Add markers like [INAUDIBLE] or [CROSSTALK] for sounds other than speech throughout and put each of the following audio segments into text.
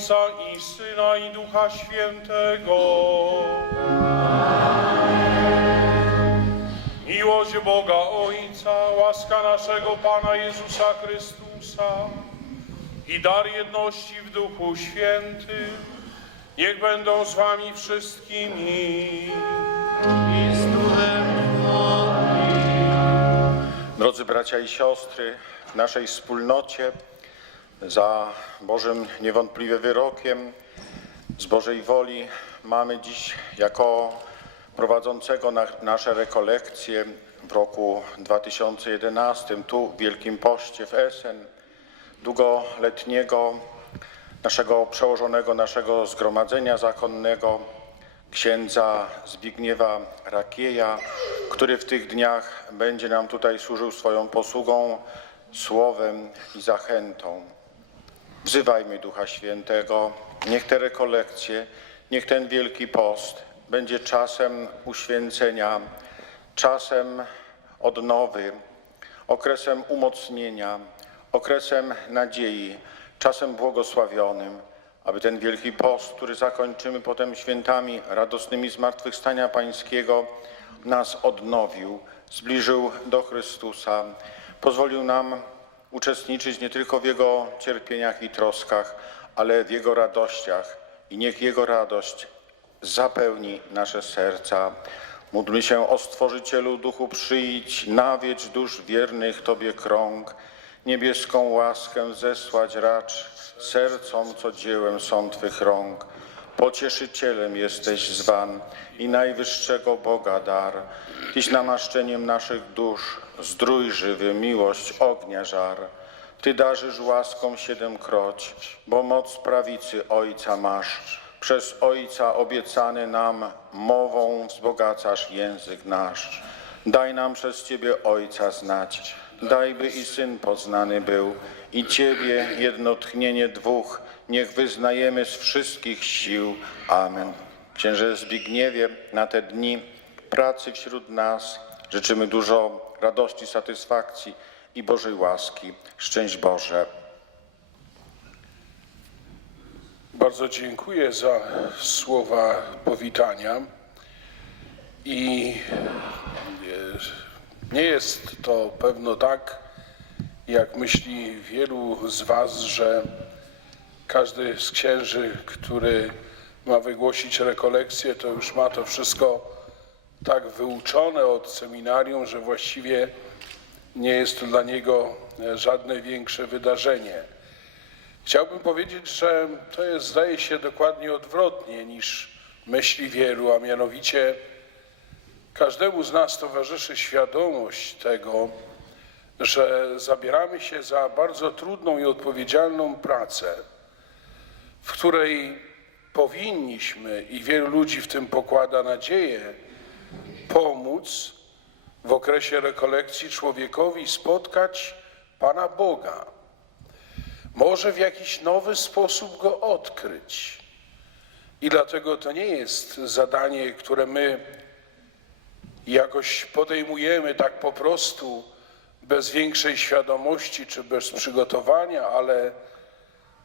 Ojca i Syna i Ducha Świętego. Miłość Boga Ojca, łaska naszego Pana Jezusa Chrystusa i dar jedności w Duchu Świętym, niech będą z wami wszystkimi. i z duchem Drodzy bracia i siostry, w naszej wspólnocie za Bożym niewątpliwie wyrokiem z Bożej woli mamy dziś jako prowadzącego na, nasze rekolekcje w roku 2011 tu w Wielkim Poście w Essen długoletniego naszego przełożonego naszego zgromadzenia zakonnego księdza Zbigniewa Rakieja, który w tych dniach będzie nam tutaj służył swoją posługą, słowem i zachętą. Wzywajmy Ducha Świętego, niech te rekolekcje, niech ten Wielki Post będzie czasem uświęcenia, czasem odnowy, okresem umocnienia, okresem nadziei, czasem błogosławionym, aby ten Wielki Post, który zakończymy potem świętami radosnymi zmartwychwstania Pańskiego, nas odnowił, zbliżył do Chrystusa, pozwolił nam uczestniczyć nie tylko w Jego cierpieniach i troskach, ale w Jego radościach i niech Jego radość zapełni nasze serca. Módlmy się o Stworzycielu Duchu przyjdź, nawiedź dusz wiernych Tobie krąg, niebieską łaskę zesłać racz sercom, co dziełem są Twych rąk. Pocieszycielem jesteś zwan i najwyższego Boga dar. Tyś namaszczeniem naszych dusz, zdrój żywy, miłość ognia żar. Ty darzysz łaską siedemkroć, bo moc prawicy Ojca masz. Przez Ojca obiecany nam mową wzbogacasz język nasz. Daj nam przez Ciebie Ojca znać, daj by i Syn poznany był, i Ciebie jedno tchnienie dwóch, niech wyznajemy z wszystkich sił. Amen. Księże Zbigniewie, na te dni pracy wśród nas życzymy dużo radości, satysfakcji i Bożej łaski. Szczęść Boże. Bardzo dziękuję za słowa powitania i e, nie jest to pewno tak, jak myśli wielu z Was, że każdy z księży, który ma wygłosić rekolekcję, to już ma to wszystko tak wyuczone od seminarium, że właściwie nie jest to dla niego e, żadne większe wydarzenie. Chciałbym powiedzieć, że to jest, zdaje się, dokładnie odwrotnie niż myśli wielu, a mianowicie każdemu z nas towarzyszy świadomość tego, że zabieramy się za bardzo trudną i odpowiedzialną pracę, w której powinniśmy, i wielu ludzi w tym pokłada nadzieję, pomóc w okresie rekolekcji człowiekowi spotkać Pana Boga może w jakiś nowy sposób go odkryć. I dlatego to nie jest zadanie, które my jakoś podejmujemy tak po prostu, bez większej świadomości czy bez przygotowania, ale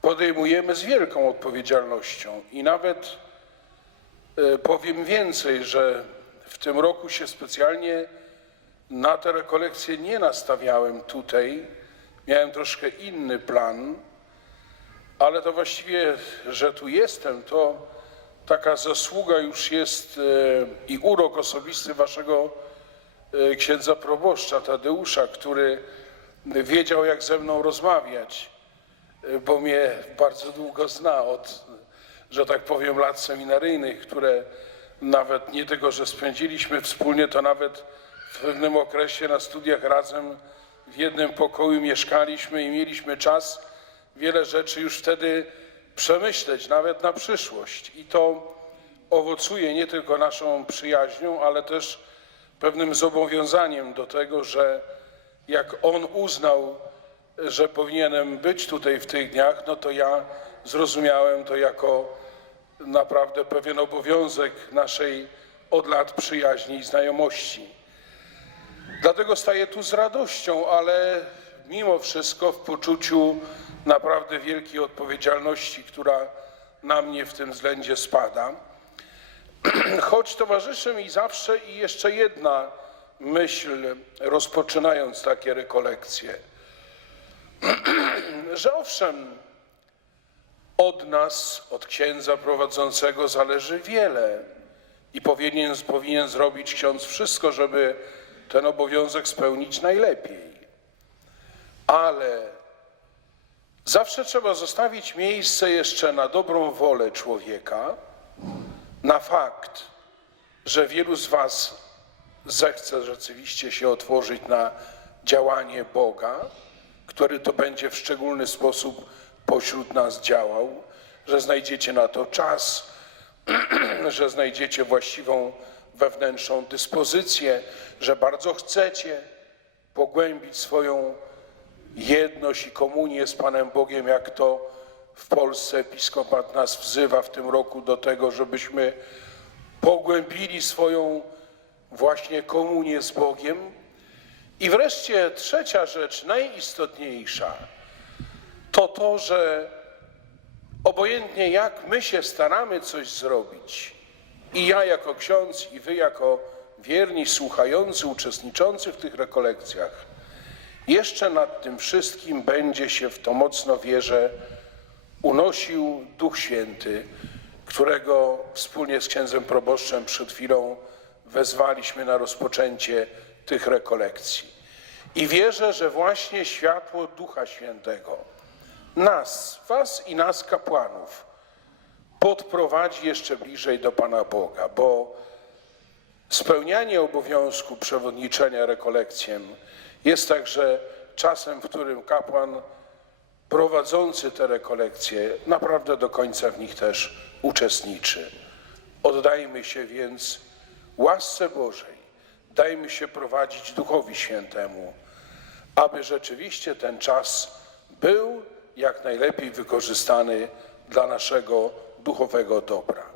podejmujemy z wielką odpowiedzialnością. I nawet e, powiem więcej, że w tym roku się specjalnie na te rekolekcje nie nastawiałem tutaj. Miałem troszkę inny plan, ale to właściwie, że tu jestem, to taka zasługa już jest e, i urok osobisty waszego e, księdza proboszcza Tadeusza, który wiedział, jak ze mną rozmawiać, bo mnie bardzo długo zna od, że tak powiem, lat seminaryjnych, które nawet nie tylko, że spędziliśmy wspólnie, to nawet w pewnym okresie na studiach razem w jednym pokoju mieszkaliśmy i mieliśmy czas wiele rzeczy już wtedy przemyśleć, nawet na przyszłość. I to owocuje nie tylko naszą przyjaźnią, ale też pewnym zobowiązaniem do tego, że jak on uznał, że powinienem być tutaj w tych dniach, no to ja zrozumiałem to jako naprawdę pewien obowiązek naszej od lat przyjaźni i znajomości. Dlatego staję tu z radością, ale mimo wszystko w poczuciu naprawdę wielkiej odpowiedzialności, która na mnie w tym względzie spada. [CLEARS THROAT] Choć towarzyszy mi zawsze i jeszcze jedna myśl, rozpoczynając takie rekolekcje, [CLEARS THROAT] że owszem, od nas, od księdza prowadzącego zależy wiele i powinien, powinien zrobić ksiądz wszystko, żeby ten obowiązek spełnić najlepiej. Ale zawsze trzeba zostawić miejsce jeszcze na dobrą wolę człowieka, na fakt, że wielu z Was zechce rzeczywiście się otworzyć na działanie Boga, który to będzie w szczególny sposób pośród nas działał, że znajdziecie na to czas, [CLEARS THROAT] że znajdziecie właściwą wewnętrzną dyspozycję, że bardzo chcecie pogłębić swoją jedność i komunię z Panem Bogiem, jak to w Polsce episkopat nas wzywa w tym roku do tego, żebyśmy pogłębili swoją właśnie komunię z Bogiem. I wreszcie trzecia rzecz, najistotniejsza, to to, że obojętnie jak my się staramy coś zrobić, i ja jako ksiądz, i wy jako wierni, słuchający, uczestniczący w tych rekolekcjach, jeszcze nad tym wszystkim będzie się w to mocno wierzę unosił Duch Święty, którego wspólnie z księdzem proboszczem przed chwilą wezwaliśmy na rozpoczęcie tych rekolekcji. I wierzę, że właśnie światło Ducha Świętego nas, was i nas kapłanów podprowadzi jeszcze bliżej do Pana Boga, bo Spełnianie obowiązku przewodniczenia rekolekcjem jest także czasem, w którym kapłan prowadzący te rekolekcje naprawdę do końca w nich też uczestniczy. Oddajmy się więc łasce Bożej, dajmy się prowadzić Duchowi Świętemu, aby rzeczywiście ten czas był jak najlepiej wykorzystany dla naszego duchowego dobra.